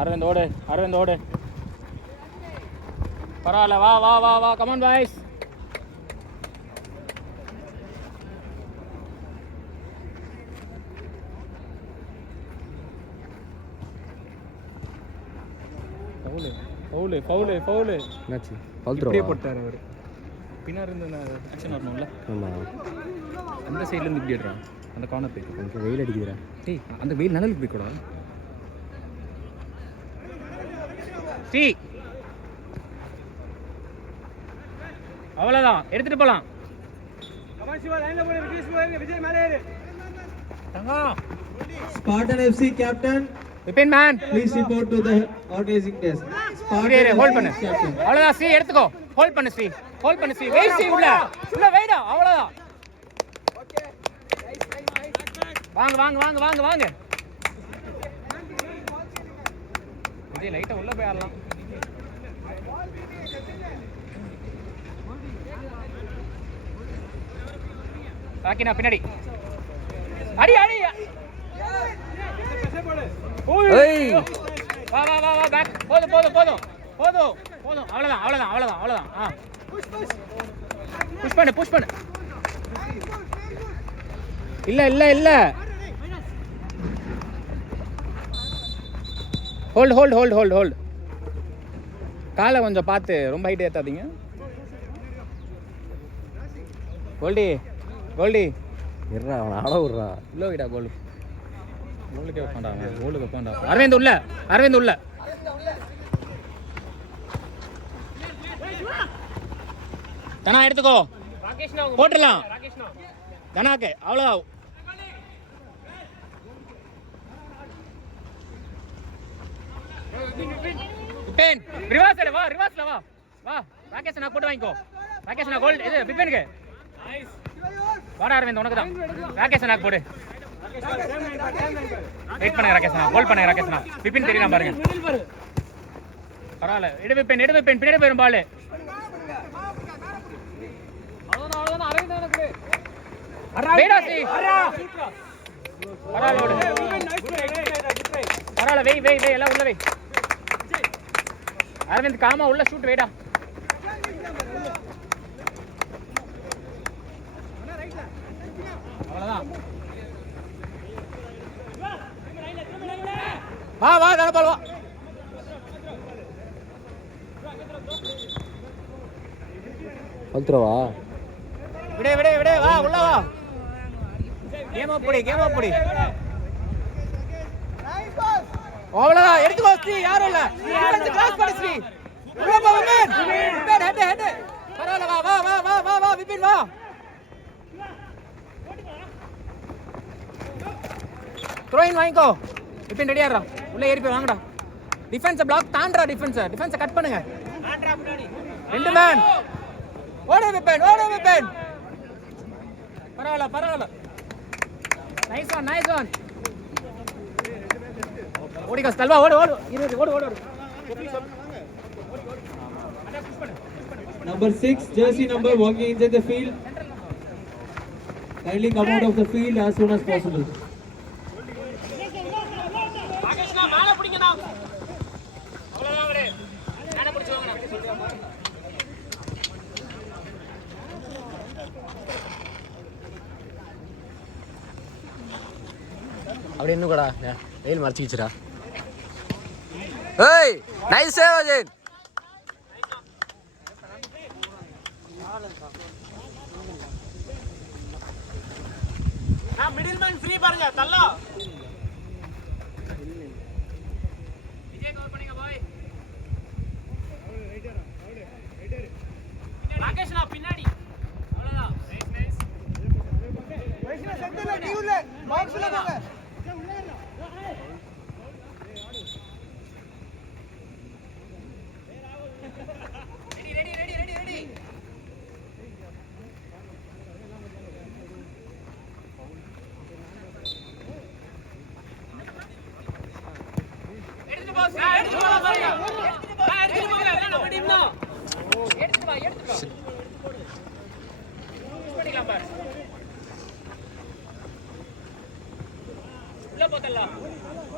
அரவிந்த் ஓடு, அரவிந்த் ஓடு. பரவாயில்ல, வா வா வா வா, come on boys. Foul foul foul foul. என்னாச்சு? ஃபவுல் த்ரோ போட்டார் அவர். பின்னாடி இருந்து ஆக்ஷன் வரணும்ல. ஆமாம், அந்த சைட்லேருந்து இப்படி எடுறான். அந்த கார்னர் போய் கொஞ்சம் வெயில் அடிக்குதுடா. டேய், அந்த வெயில் நிழலுக்கு போய் கூட. டீ அவ்வளோதான், எடுத்துட்டு போகலாம். Spartan FC captain, Vipin man, please report to the organizing desk. Hold பண்ணு. அவ்வளோதான் ஸ்ரீ, எடுத்துக்கோ. ஹோல்ட் பண்ணு ஸ்ரீ, ஹோல்ட் பண்ணு ஸ்ரீ. வெயிட் ஸ்ரீ, உள்ள உள்ள வெயிடா. அவ்வளோதான். வாங்க வாங்க வாங்க வாங்க வாங்க. இதே லைட்டாக உள்ள போய் ஆடலாம். ராக்கினா பின்னாடி அடி அடி. வா வா வா வா, பேக். போதும் போதும் போதும் போதும் போதும். அவ்வளோதான் அவ்வளோதான் அவ்வளோதான் அவ்வளோதான். ஆ, புஷ் பண்ணு புஷ் பண்ணு. இல்லை இல்லை இல்லை, hold hold hold hold hold. காலை கொஞ்சம் பார்த்து, ரொம்ப ஹைட் ஏற்றாதீங்க. கோல்டி கோல்டி இருறா, அவன் ஆட விட்றா. உள்ள வைடா. கோல்டு கோல்டுக்கே வைப்பான்டா, கோல்டுக்கு வைப்பான்டா. அரவிந்த் உள்ள, அரவிந்த் உள்ள. தனா எடுத்துக்கோ, போட்டுடலாம் தனாக்கு. அவ்வளோதான். ரிவர்ஸ்ல வா, ரிவர்ஸ்ல வா வா. ராகேஷ் நான் போட்டு வாங்கிக்கோ. ராகேஷ் நான் கோல்டு. இது பிபினுக்கு. வாடா அரவிந்த், உனக்கு தான். ராகேஷ் நான் போடு. வெயிட் பண்ணுங்க ராகேஷ், நான் ஹோல்ட் பண்ணுங்க ராகேஷ். நான் பிபின் தெரியலாம் பாருங்க. பரவாயில்ல, எடு விப்பேன், எடு விப்பேன். பின்னாடி போயிரும் பால். பரவாயில்ல, வெய் வெய் வெய், எல்லாம் உள்ள வெய். அரவிந்த் காமா உள்ள ஷூட் வெயிடா. அவ்வளவுதான். வா வா, தனபால் வா. ஃபவுல் த்ரோவா? விடு விடு விடு, வா உள்ள வா. கேம் அப் பண்ணி, கேம் அப் பண்ணி. அவ்வளவுதான், எடுத்துக்கோ ஸ்ரீ. யாரும் இல்ல, எடுத்து கிளாஸ் பண்ணு ஸ்ரீ. உள்ள போ விபின். Vipin head head. பரவாயில்ல, வா வா வா வா வா வா விபின் வா. த்ரோயிங் வாங்கிக்கோ. விபின் ரெடியா இருடா. உள்ள ஏறி போய் வாங்கடா. டிஃபென்ஸ் பிளாக் தாண்டா. டிஃபென்ஸ் கட் பண்ணுங்க. ரெண்டு மேன். ஓடு விபின், ஓடு விபின். பரவாயில்ல பரவாயில்ல. Nice one, nice one. ஓடிக்கோ ஸ்டல்வா, ஓடு ஓடு. இரு ஓடு ஓடு. Number 6 jersey number walking inside the field. Kindly come out of the field as soon as possible. ராகேஷ்னா மேல பிடிங்கடா. அவ்வளவுதான் வரே. மேல பிடிச்சு வாங்கடா. அப்படி இன்னும் கூட வெயில் மறைச்சிக்கிச்சுடா. ஏய், நைஸ் சேவ் அஜய். நான் மிடில் மேன் ஃப்ரீ பாருங்க, தள்ளா. விஜய் கவர் பண்ணுங்க பாய். ராகேஷ் நான் பின்னாடி. அவ்வளவுதான். நைஸ். வைஷ்ணவ சென்டர்ல டியூல பாக்ஸ்ல போங்க. உள்ள போதல்ல.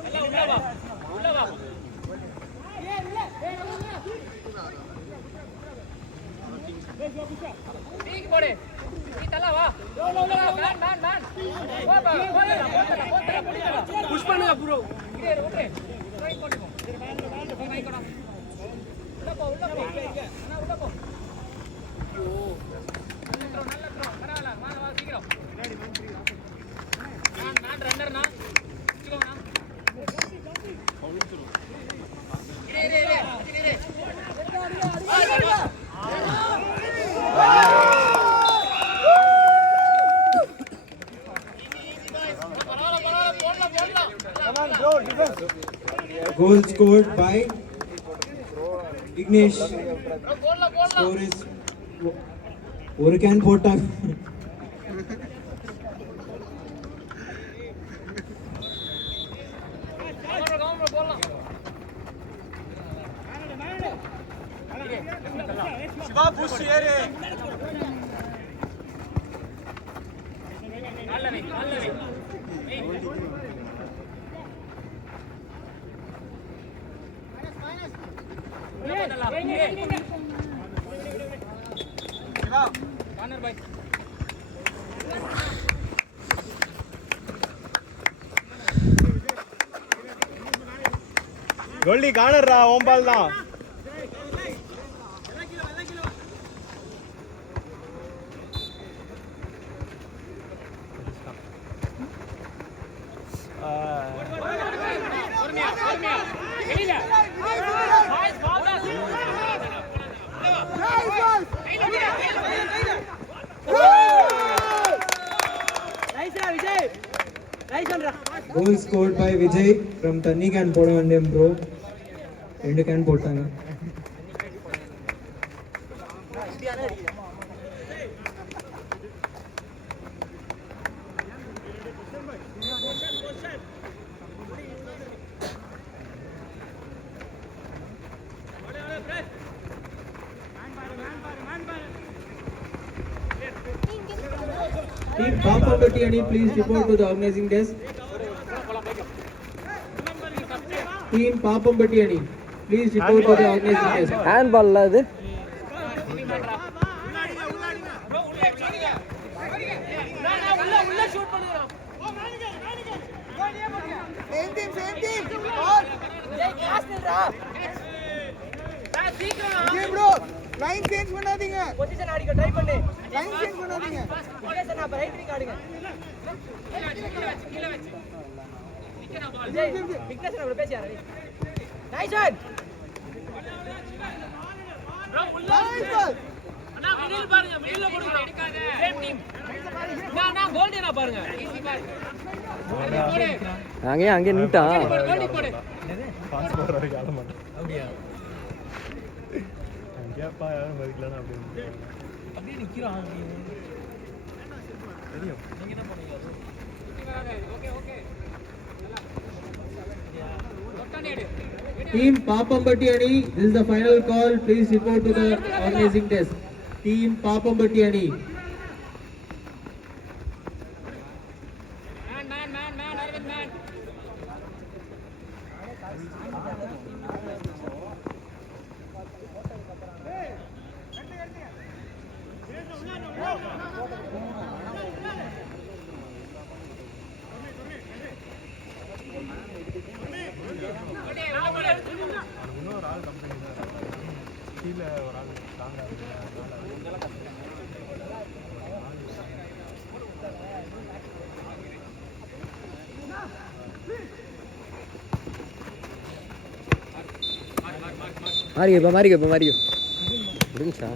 எல்லாம் உள்ள வா. உள்ள வா. போடு நீ தள்ள வா மேன் மேன் மேன் போடா புஷ் பண்ணுங்க ப்ரோ இரு ஓகே ட்ரை பண்ணுங்க ட்ரை பண்ணு உள்ள போ அண்ணா உள்ள போ ஐயோ நல்ல த்ரோ பரவாயில்லை வா வா சீக்கிரம் நான் ரன்னர்னா சீக்கிரம் நான் Goal scored by Vignesh. Score is ஒரு கேன் போட்டாங்க. சிவா புஷ் ஏறு நல்லவே சிவா கார்னர் பாய் கோல்டி கார்னர்ரா ஓம் பால் தான் Goal scored by Vijay from Tanni can போட வேண்டியம் bro. 2 can போட்டாங்க. Team Pampapatti Ani, please report to the organizing desk. Team Pampapatti Ani, please report to the organizing desk. Hand பால்ல அது line change பண்ணாதீங்க position அடிக்க try பண்ணு line change பண்ணாதீங்க position அப்ப right wing ஆடுங்க கீழ வெச்சு நிக்கற பால் விக்னேஷ் அவரோட பேசியாரே நைஸ் ஒன் ப்ரோ உள்ள அண்ணா மிடில் பாருங்க மிடில்ல போடுங்க சேம் டீம் நான் கோல்டினா பாருங்க அங்கே நின்னுட்டான் கோல்டி போடு பாஸ் போற வரைக்கும் ஆட மாட்டேன் அப்படியே கேப்பா யாரும் மதிக்கலனா அப்படியே நிக்கிறான் தெரியும் நீங்க என்ன பண்ணீங்க okay okay Team Pampapatti Ani, this is the final call. Please report to the organizing desk. Team Pampapatti Ani. Man, Arvind man. இன்னொரு ஆள் கம்பெனி கீழே ஒரு ஆள் ஸ்ட்ராங்காக மாறிக்க இப்போ முடிஞ்சா